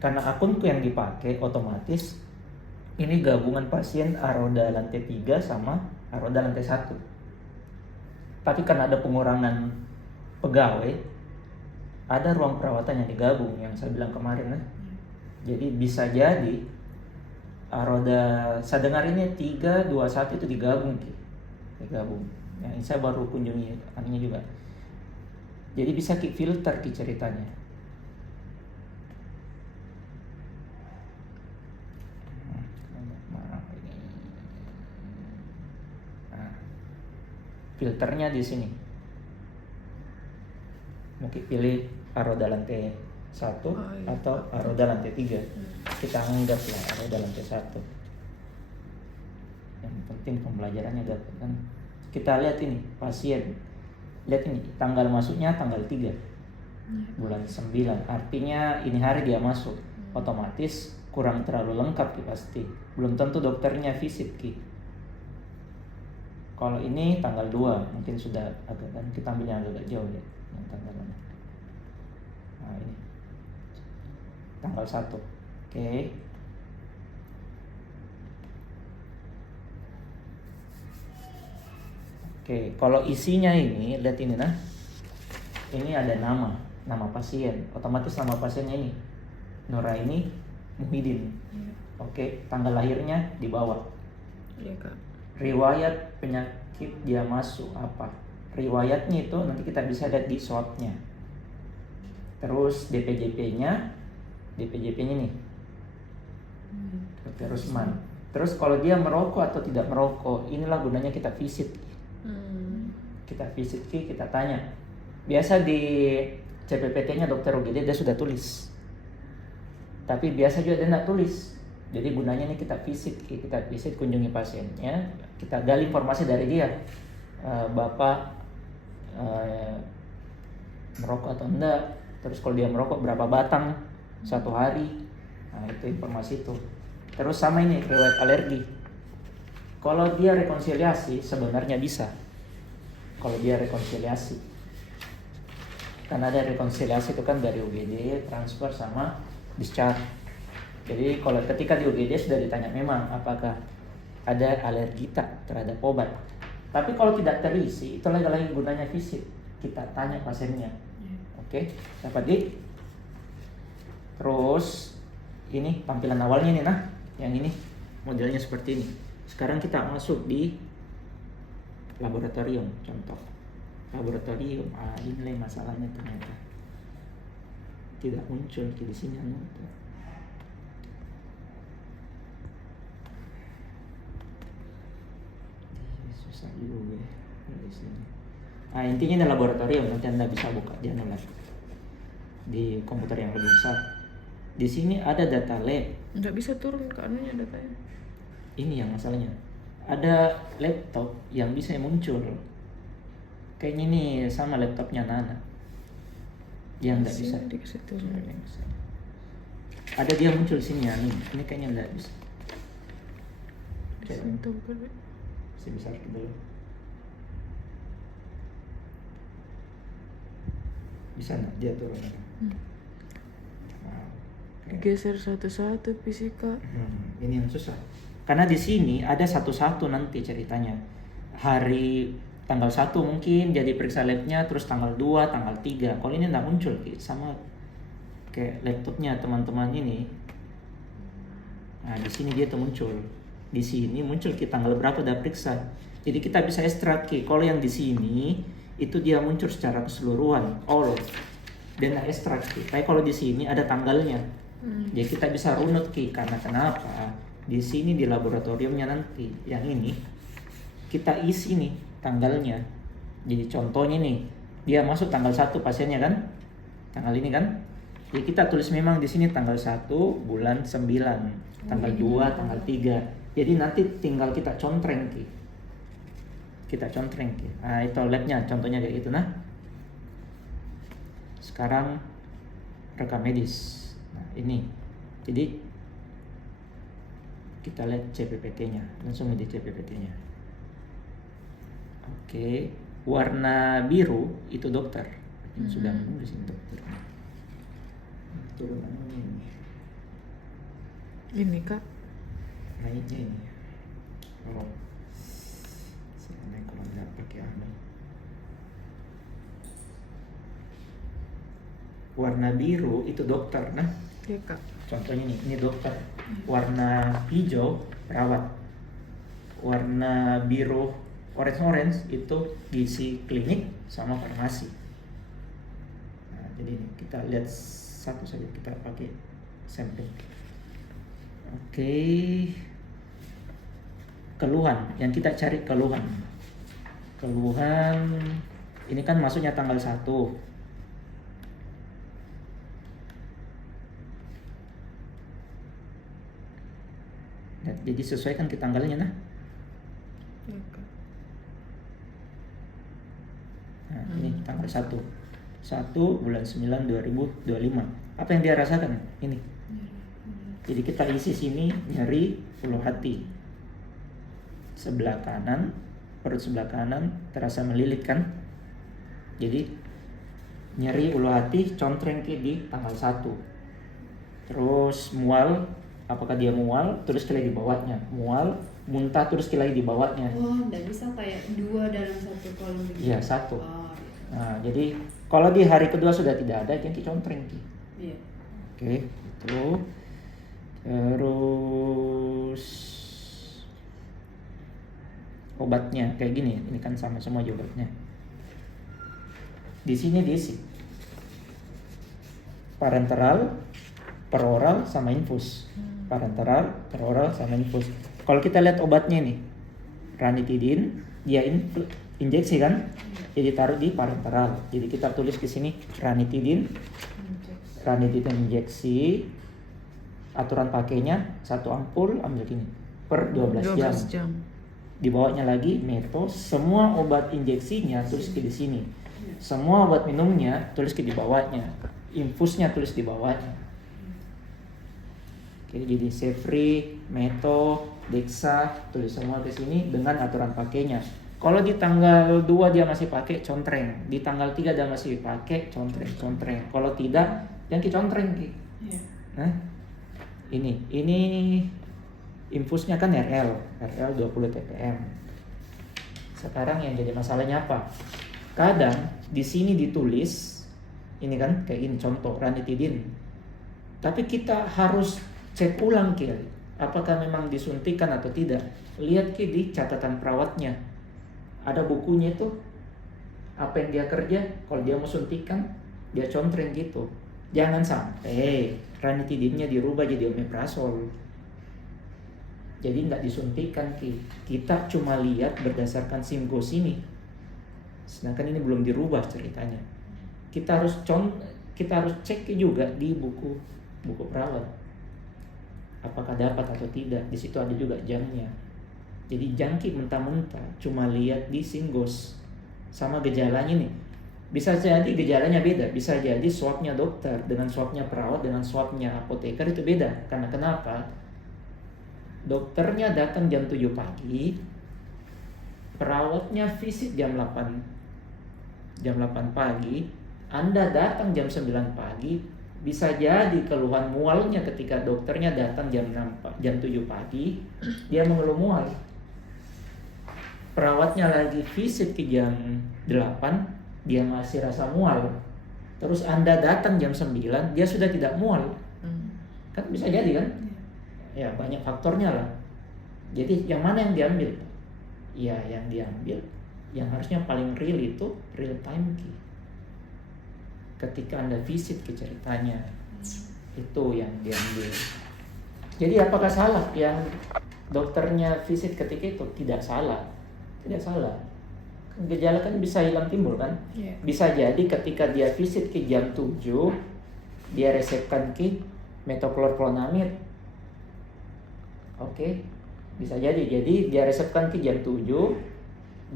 karena akunku yang dipakai otomatis ini gabungan pasien aroda lantai 3 sama aroda lantai 1. Tapi karena ada pengurangan pegawai, ada ruang perawatan yang digabung yang saya bilang kemarin kan. Jadi bisa jadi aroda saya dengar ini 3, 2, 1 itu digabung. Yang ini saya baru kunjungi anunya juga. Jadi bisa filter ceritanya. Nah, filternya di sini. Mungkin pilih aroda lantai 1 atau aroda lantai 3. Kita anggap lah aroda lantai 1. Yang penting pembelajarannya dapat kan. Kita lihat ini pasien. Lihat ini tanggal masuknya tanggal 3 bulan 9. Artinya ini hari dia masuk. Otomatis kurang terlalu lengkap pasti. Belum tentu dokternya visit Kalau ini tanggal 2 mungkin sudah agak kan kita ambilnya agak jauh ya yang tanggalnya. Nah ini tanggal 1. Oke. Oke, kalau isinya ini lihat ini nah. Ini ada nama pasien. Otomatis nama pasiennya ini Nuraini Muhyiddin. Oke, tanggal lahirnya di bawah. Iya, Kak. Riwayat penyakit dia masuk apa? Riwayatnya itu nanti kita bisa lihat di swabnya. Terus DPJP-nya nih. Dr. Rusman. Terus kalau dia merokok atau tidak merokok, inilah gunanya kita visit. Kita visit kita tanya. Biasa di CPPT-nya dokter UGD dia sudah tulis. Tapi biasa juga dia tidak tulis. Jadi gunanya nih kita visit kunjungi pasiennya, kita gali informasi dari dia. Bapak merokok atau enggak, terus kalau dia merokok berapa batang satu hari. Nah, itu informasi itu. Terus sama ini riwayat alergi. Kalau dia rekonsiliasi sebenarnya bisa. Kalau dia rekonsiliasi, karena ada rekonsiliasi itu kan dari UGD transfer sama discharge. Jadi kalau ketika di UGD sudah ditanya memang apakah ada alergi tak terhadap obat. Tapi kalau tidak terisi, itu lagi gunanya visit. Kita tanya pasiennya. Oke, dapat di. Terus ini tampilan awalnya nih nah, yang ini modelnya seperti ini. Sekarang kita masuk di laboratorium, contoh laboratorium. Ini masalahnya ternyata tidak muncul di sini. Susah juga di sini. Intinya di laboratorium nanti Anda bisa buka di di komputer yang lebih besar. Di sini ada data lab. Nggak bisa turun ke anunya datanya. Ini yang masalahnya. Ada laptop yang bisa muncul. Kayaknya ini sama laptopnya Nana. Yang nggak bisa. Dikasih turun. Ada dia muncul sini ya. Ini kayaknya nggak bisa. Sentuh kan? Sebesar dulu. Bisa nggak dia turun? Geser satu-satu fisika. Ini yang susah. Karena di sini ada satu-satu nanti ceritanya. Hari tanggal 1 mungkin jadi periksa labnya, terus tanggal 2, tanggal 3. Kalau ini nggak muncul sama kayak laptopnya teman-teman ini. Nah, di sini dia tuh muncul. Di sini muncul tanggal berapa udah periksa. Jadi kita bisa ekstrak kalau yang di sini itu dia muncul secara keseluruhan all dan ekstrak tapi kalau di sini ada tanggalnya. Jadi kita bisa runut karena kenapa? Di sini di laboratoriumnya nanti yang ini kita isi nih tanggalnya. Jadi contohnya nih dia masuk tanggal 1 pasiennya kan? Tanggal ini kan? Jadi kita tulis memang di sini tanggal 1 bulan 9, tanggal 2, tanggal 3. Jadi nanti tinggal kita contreng Nah, itu labnya contohnya kayak gitu nah. Sekarang rekam medis. Nah, ini. Jadi kita lihat CPPT-nya, langsung di CPPT-nya. Oke, warna biru itu dokter. Ini sudah menulis dokter. Turunan ini. Ini kak. naiknya ini. Oh, naik kalau nggak pakai anu. Warna biru itu dokter, nah Iya kak. contohnya nih, ini dokter. Warna hijau perawat. Warna biru orange itu gizi klinik sama farmasi. Nah, jadi ini kita lihat satu saja, kita pakai sampling. Oke. Keluhan, yang kita cari keluhan. Keluhan ini kan masuknya tanggal 1. Jadi sesuaikan ke tanggalnya nah. Iya kak. Nah, ini tanggal 1 bulan 9 2025. Apa yang dia rasakan? Ini. Jadi kita isi sini nyeri ulu hati. Sebelah kanan, perut sebelah kanan terasa melilit kan? Jadi nyeri ulu hati contreng ke di tanggal 1. Terus mual, apakah dia mual? Terus lagi di bawahnya. Mual, muntah terus lagi di bawahnya. Oh, nggak bisa kayak 2 dalam 1 kolom gitu. Iya, 1. Oh, Nah, jadi kalau di hari kedua sudah tidak ada, yang contreng ki. iya. Oke, itu. Terus obatnya kayak gini, ini kan sama semua obatnya. Di sini diisi parenteral, peroral sama infus. Parenteral, peroral sama infus. Kalau kita lihat obatnya nih, ranitidin, dia injeksi kan? Jadi taruh di parenteral. Jadi kita tulis di sini ranitidin injeksi. Aturan pakainya 1 ampul ambil gini per 12 jam. Di bawahnya lagi meto, semua obat injeksinya tulis ke di sini. Semua obat minumnya tulis ke di bawahnya. Infusnya tulis di bawahnya. Oke, jadi Sefri, Meto, Dexa tulis semua ke sini dengan aturan pakainya. Kalau di tanggal 2 dia masih pakai contreng, di tanggal 3 dia masih pakai contreng. Kalau tidak, yang contreng ki. Iya. Nah, ini infusnya kan RL 20 ppm. Sekarang yang jadi masalahnya apa? Kadang di sini ditulis ini kan kayak ini contoh ranitidin. Tapi kita harus cek ulang ki, apakah memang disuntikan atau tidak. Lihat ki di catatan perawatnya. Ada bukunya tuh apa yang dia kerja. Kalau dia mau suntikan, dia contreng gitu. Jangan sampai ranitidinnya dirubah jadi omeprazol. Jadi nggak disuntikan ki. Kita cuma lihat berdasarkan SIMGOS ini. Sedangkan ini belum dirubah ceritanya. Kita harus cek juga di buku perawat. Apakah dapat atau tidak? Di situ ada juga jamnya. Jadi jangkit mentah-mentah cuma lihat di SIMGOS. Sama gejalanya nih. Bisa jadi gejalanya beda. Bisa jadi swabnya dokter dengan swabnya perawat dengan swabnya apoteker itu beda. Karena kenapa? Dokternya datang jam 7 pagi, perawatnya visit jam 8 pagi, Anda datang jam 9 pagi, bisa jadi keluhan mualnya ketika dokternya datang jam 7 pagi, dia mengeluh mual. Perawatnya lagi visit ke jam 8, dia masih rasa mual. Terus Anda datang jam 9, dia sudah tidak mual. Kan bisa jadi kan? Ya banyak faktornya lah. Jadi yang mana yang diambil? Ya yang diambil yang harusnya paling real itu real time key. Ketika Anda visit ke ceritanya, itu yang diambil. Jadi apakah salah yang dokternya visit ketika itu? Tidak salah. Gejala kan bisa hilang timbul kan? Yeah. Bisa jadi ketika dia visit ke jam 7, dia resepkan ke metoklorpronamid. Oke, bisa jadi. Jadi dia resepkan ke jam 7,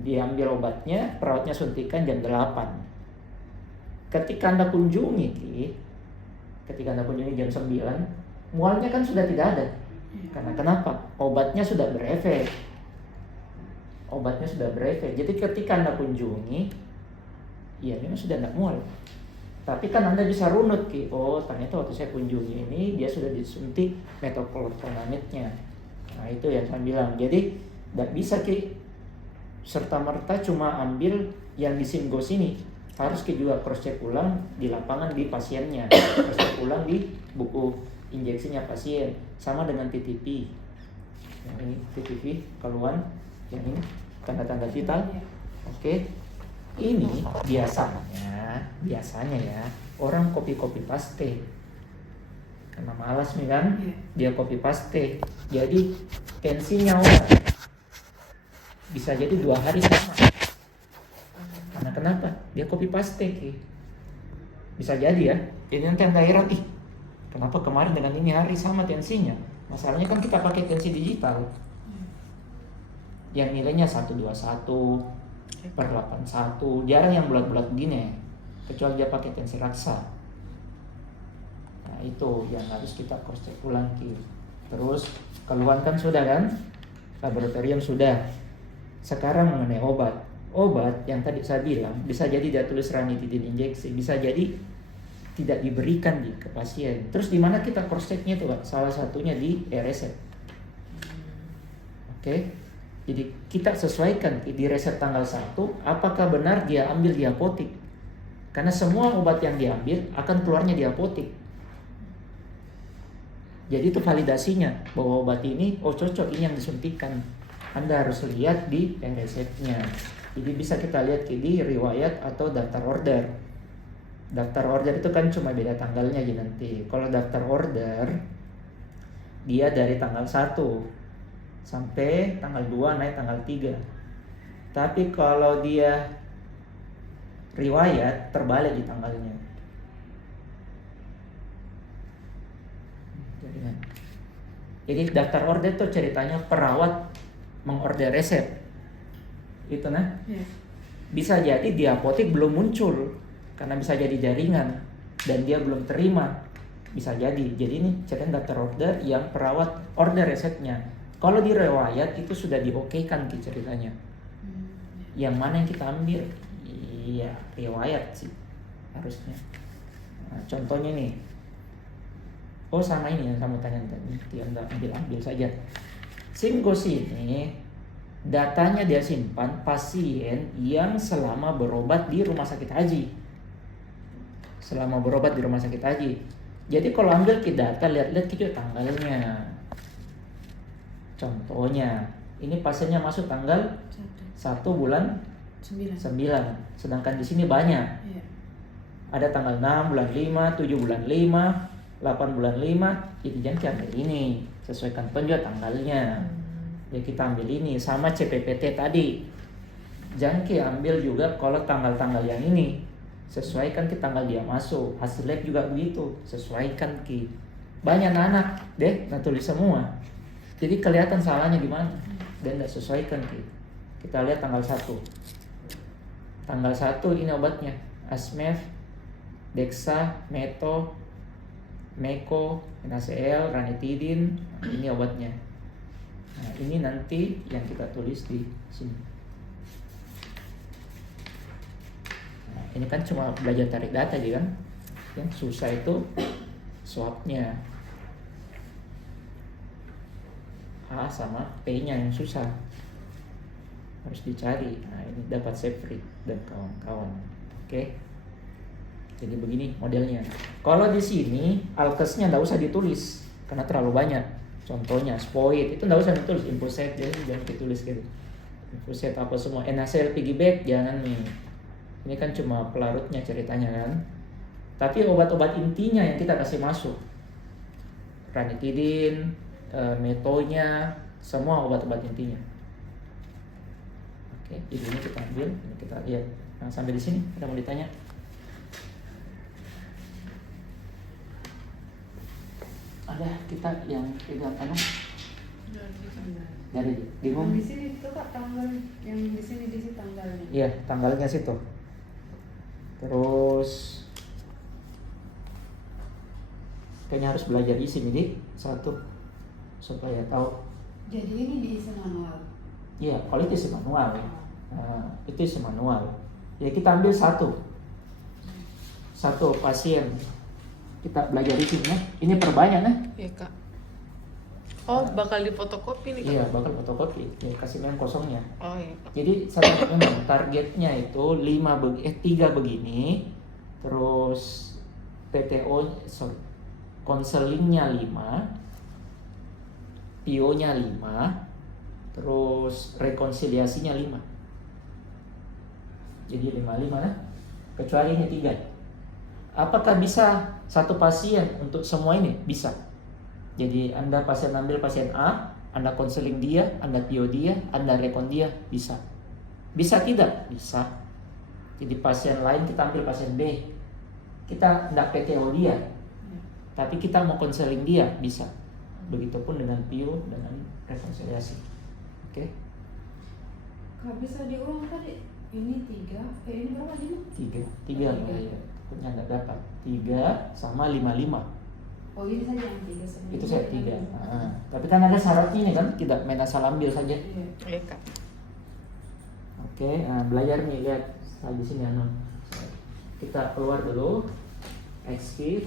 diambil obatnya, perawatnya suntikan jam 8. Ketika Anda kunjungi jam 9, mualnya kan sudah tidak ada. Karena kenapa? Obatnya sudah berefek. Jadi ketika Anda kunjungi, ya memang sudah tidak mual. Tapi kan Anda bisa runut Ki, oh ternyata waktu saya kunjungi ini dia sudah disuntik metoklopramidnya. Nah itu yang saya bilang. Jadi tidak bisa Ki serta merta cuma ambil yang di Simgos ini. Harus Ki juga cross check ulang di lapangan di pasiennya, cross check ulang di buku injeksinya pasien, sama dengan TTP. Yang ini TTP keluhan, yang ini tanda-tanda vital. Oke. Ini biasanya ya orang copy paste karena malas nih kan, dia copy paste. Jadi tensinya orang bisa jadi 2 hari sama. Karena kenapa? Dia copy paste Ki. Bisa jadi ya. Jadi nanti Anda heran, kenapa kemarin dengan ini hari sama tensinya? Masalahnya kan kita pakai tensi digital yang nilainya 121 per 81, jarang yang bulat-bulat gini, kecuali dia pakai tensi raksa. Nah itu yang harus kita cross check ulang Ki. Terus keluhan kan sudah kan, laboratorium sudah. Sekarang mengenai obat yang tadi saya bilang bisa jadi dia tulis ranitidin injeksi, bisa jadi tidak diberikan ke pasien. Terus di mana kita cross checknya itu Pak? Salah satunya di e-resep. Oke. Jadi kita sesuaikan di resep tanggal 1, apakah benar dia ambil di apotik. Karena semua obat yang diambil akan keluarnya di apotik. Jadi itu validasinya bahwa obat ini, cocok ini yang disuntikan. Anda harus lihat di resepnya. Jadi bisa kita lihat di riwayat atau daftar order. Daftar order itu kan cuma beda tanggalnya aja nanti. Kalau daftar order, dia dari tanggal 1 sampai tanggal 2 naik tanggal 3. Tapi kalau dia riwayat terbalik di tanggalnya. Jadi daftar order itu ceritanya perawat mengorder resep. Itu bisa jadi di apotek belum muncul karena bisa jadi jaringan dan dia belum terima. Bisa jadi. Jadi ini ceritanya daftar order yang perawat order resepnya. Kalau di riwayat itu sudah diokekan ceritanya. Yang mana yang kita ambil? Iya, riwayat sih harusnya. Nah, contohnya nih. Sama ini yang kamu tanya tadi. Anda ambil saja. Simgos ini datanya dia simpan pasien yang selama berobat di rumah sakit haji. Selama berobat di rumah sakit haji. Jadi kalau ambil data, lihat-lihat tanggalnya. Contohnya, ini pasiennya masuk tanggal 1 bulan 9. Sedangkan di sini banyak. Ada tanggal 6 bulan 5, 7 bulan 5, 8 bulan 5. Jadi jangan ambil ini, sesuaikan juga tanggalnya. Ya kita ambil ini sama CPPT tadi. Jangan ambil juga kalau tanggal-tanggal yang ini. Sesuaikan tanggal dia masuk. Hasil lab juga begitu, sesuaikan Banyak anak deh, tulis semua. Jadi kelihatan salahnya di mana dan tidak sesuaikan Kita lihat tanggal 1. Tanggal 1 ini obatnya Asmef, Dexa, Meto, Meko, NaCl, Ranitidin. Ini obatnya. Nah, ini nanti yang kita tulis di sini. Nah, ini kan cuma belajar tarik data aja kan. Yang susah itu swabnya. A sama P-nya yang susah. Harus dicari. Nah, ini dapat Sefri dan kawan-kawan. Oke. Jadi begini modelnya. Kalau di sini alkesnya enggak usah ditulis karena terlalu banyak. Contohnya Spoid itu enggak usah ditulis, Imposet jadi jangan ditulis gitu. Imposet apa semua, NaCl piggyback jangan nih. Ini kan cuma pelarutnya ceritanya kan. Tapi obat-obat intinya yang kita kasih masuk. Ranitidin, metonya, semua obat-obat intinya. Oke, jadi ini kita ambil, ini kita lihat. Nah, sampai di sini ada mau ditanya? Ada kita yang pegang dari bingung. Di sini itu Kak tanggal yang di sini tanggalnya. Iya, tanggalnya situ. Terus kayaknya harus belajar isi jadi satu supaya tahu. Jadi ini diisi manual. Iya, kalau itu isi manual. Itu isi manual. Ya kita ambil satu. satu pasien. Kita belajar di sini ya. Ini perbanyak ya. Iya kak. Oh bakal difotokopi nih kak? Iya, bakal fotokopi. Ya, kasih memang kosongnya. Oh iya kak. Jadi memang targetnya itu 3 begini. Terus konselingnya 5, PO-nya 5, terus rekonsiliasinya 5. Jadi 5 nah. Kecuali ini 3. Apakah bisa satu pasien untuk semua ini? Bisa. Jadi Anda pasien ambil pasien A, Anda konseling dia, Anda PO dia, Anda rekon dia, bisa. Bisa tidak? Bisa. Jadi pasien lain kita ambil pasien B, kita tidak PTO dia, tapi kita mau konseling dia, bisa. Begitupun dengan PO dengan rekonsiliasi. Oke? Kak bisa diulang tadi? Ini 3, ini berapa sih? 3 Tiga. punya nggak dapat 3 sama 55. Oh ini saja yang 3 sebenarnya. Itu saya 3. Tapi kan ada syaratnya nih kan, tidak main asal ambil saja. Iya. Iya kak. Oke, belajar nih, lihat saya di sini anu. Kita keluar dulu, exit.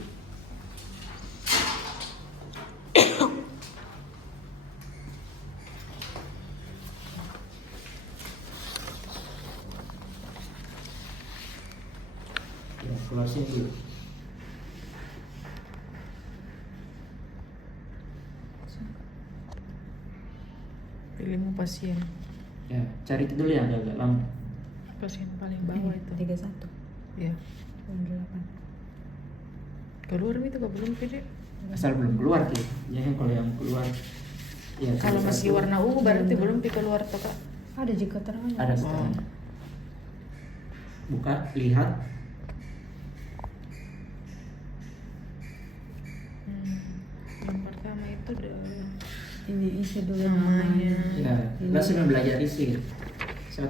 Ya, closing dulu. Pilih mau pasien. Ya, cari dulu yang agak lama. Pasien paling bawah itu. 31. Iya. 8. Keluar itu kak belum pilih. Asal belum keluar tuh. Ya, kalau yang keluar. Ya, Kalau cari masih satu. warna ungu berarti belum pilih keluar tuh kak. Ada juga terang. Ada setengah. Buka, lihat. Yang pertama itu udah Ini isi dulu namanya. Ya, langsung belajar isi. 1.